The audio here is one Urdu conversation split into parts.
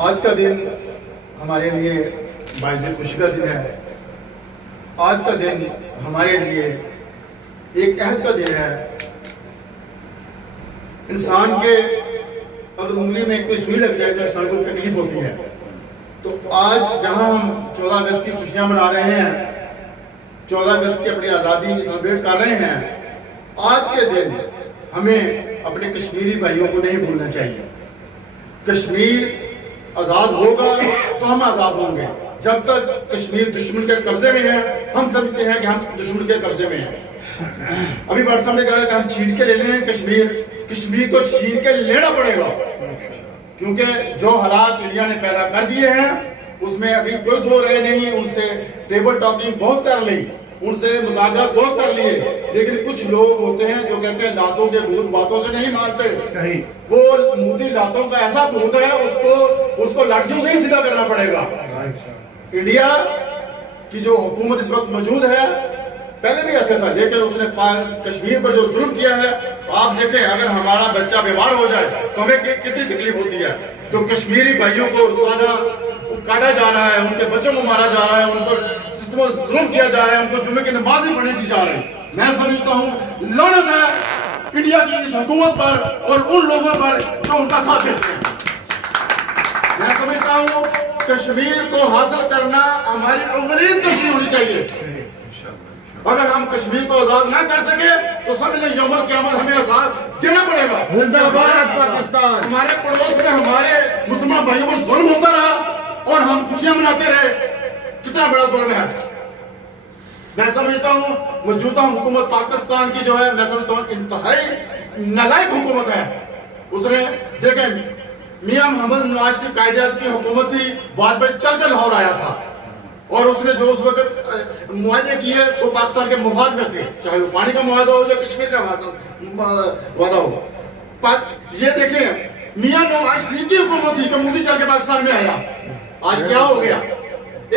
آج کا دن ہمارے لیے باعث خوشی کا دن ہے۔ آج کا دن ہمارے لیے ایک عہد کا دن ہے۔ انسان کے اگر انگلی میں کوئی سوئی لگ جائے تو انسان کو تکلیف ہوتی ہے۔ تو آج جہاں ہم 14 اگست کی خوشیاں منا رہے ہیں، 14 اگست کی اپنی آزادی سیلیبریٹ کر رہے ہیں، آج کے دن ہمیں اپنے کشمیری بھائیوں کو نہیں بھولنا چاہیے۔ کشمیر آزاد ہوگا تو ہم آزاد ہوں گے۔ جب تک کشمیر دشمن کے قبضے میں ہے، ہم سمجھتے ہیں کہ ہم دشمن کے قبضے میں ہیں۔ ابھی بات صاحب نے کہا کہ ہم چھین کے لے لیں کشمیر کو چھین کے لینا پڑے گا، کیونکہ جو حالات انڈیا نے پیدا کر دیے ہیں اس میں ابھی کوئی دو رہے نہیں۔ ان سے ٹیبل ٹاکنگ بہت کر لی، ان سے مذاکرات بہت کر لیے، لیکن کچھ لوگ ہوتے ہیں جو کہتے ہیں لاتوں کے بھوت باتوں سے نہیں مارتے۔ وہ موتی لاتوں کا ایسا بھوت ہے، اس کو لاٹھیوں سے ہی سیدھا کرنا پڑے گا۔ انڈیا کی جو حکومت اس وقت موجود ہے، پہلے بھی ایسا تھا، لیکن اس نے کشمیر پر جو ظلم کیا ہے، آپ دیکھیں اگر ہمارا بچہ بیمار ہو جائے تو ہمیں کتنی تکلیف ہوتی ہے۔ تو کشمیری بھائیوں کو روزانہ کاٹا جا رہا ہے، ان کے بچوں کو مارا جا رہا ہے، ان پر ظلم کیا جا رہا ہے، ان کو جمعے کی نماز نہیں پڑھنے دی جا رہی۔ میں سمجھتا ہوں لعنت ہے انڈیا کی اس حکومت پر اور ان لوگوں پر جو ان کا ساتھ دیتے ہیں۔ میں سمجھتا ہوں کشمیر کو حاصل کرنا ہماری اولین ترجیح ہونی چاہیے۔ اگر ہم کشمیر کو آزاد نہ کر سکے تو سمجھ لیں یوم القیامت ہمیں آزاد دینا پڑے گا۔ زندہ باد پاکستان۔ ہمارے پڑوس میں ہمارے مسلمان بھائیوں پر ظلم ہوتا رہا اور ہم خوشیاں مناتے رہے، کتنا بڑا ظلم ہے۔ میں سمجھتا ہوں موجودہ حکومت پاکستان کی جو ہے، میں سمجھتا ہوں انتہائی نالائق حکومت ہے۔ اس نے دیکھیں میاں محمد نواز شریف قائد کی حکومت تھی، واجپئی چل کر لاہور آیا تھا، اور اس نے جو اس وقت معاہدے کیے وہ پاکستان کے مفاد میں تھے، چاہے وہ پانی کا معاہدہ ہو یا کشمیر کا وعدہ ہو۔ یہ دیکھیں میاں نواز شریف کی حکومت تھی جو مودی چل کے پاکستان میں آیا، آج کیا ہو گیا؟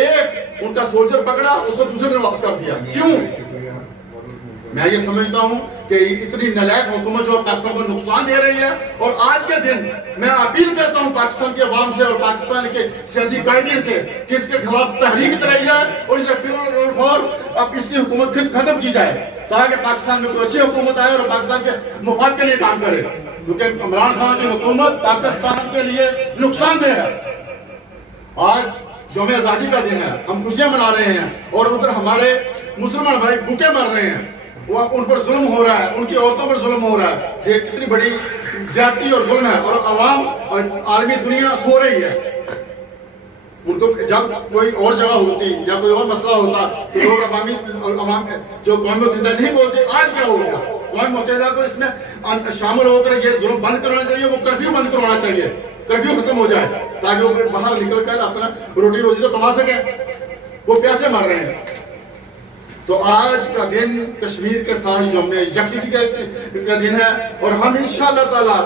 ایک ان کا سولجر پکڑا، اس کو دوسرے نے واپس کر دیا۔ کیوں؟ میں یہ سمجھتا ہوں کہ اتنی نالائق حکومت جو پاکستان کو نقصان دے رہی ہے، اور آج کے دن میں اپیل کرتا ہوں پاکستان کے عوام سے اور پاکستان کے سیاسی قائدین سے کہ اس کے خلاف تحریک چلائی جائے اور اسے اب اس کی حکومت ختم کی جائے، تاکہ پاکستان میں کوئی اچھی حکومت آئے اور پاکستان کے مفاد کے لیے کام کرے، کیونکہ عمران خان کی حکومت پاکستان کے لیے نقصان دہ ہے۔ آج یوم آزادی کا دن ہے، ہم خوشیاں منا رہے ہیں، اور ادھر ہمارے مسلمان بھائی بھوکے مر رہے ہیں، ان پر ظلم ہو رہا ہے، ان کی عورتوں پر ظلم ہو رہا ہے۔ یہ کتنی بڑی زیادتی اور ظلم ہے، اور عوام اور عالمی دنیا سو رہی ہے۔ ان کو جب کوئی اور جگہ ہوتی یا کوئی اور مسئلہ ہوتا تو لوگ عوام جو اقوام متحدہ نہیں بولتے، آج کیا ہو گیا؟ اقوام متحدہ کو اس میں شامل ہو کر یہ ظلم بند کروانا چاہیے، وہ کرفیو بند کروانا چاہیے، کرفیو ختم ہو جائے، تاکہ وہ باہر نکل کر اپنا روٹی روزی تو کما سکیں، وہ پیسے مر رہے ہیں۔ تو آج کا دن کشمیر کے ساتھ یوم یکجہتی کا دن ہے، اور ہم انشاءاللہ تعالی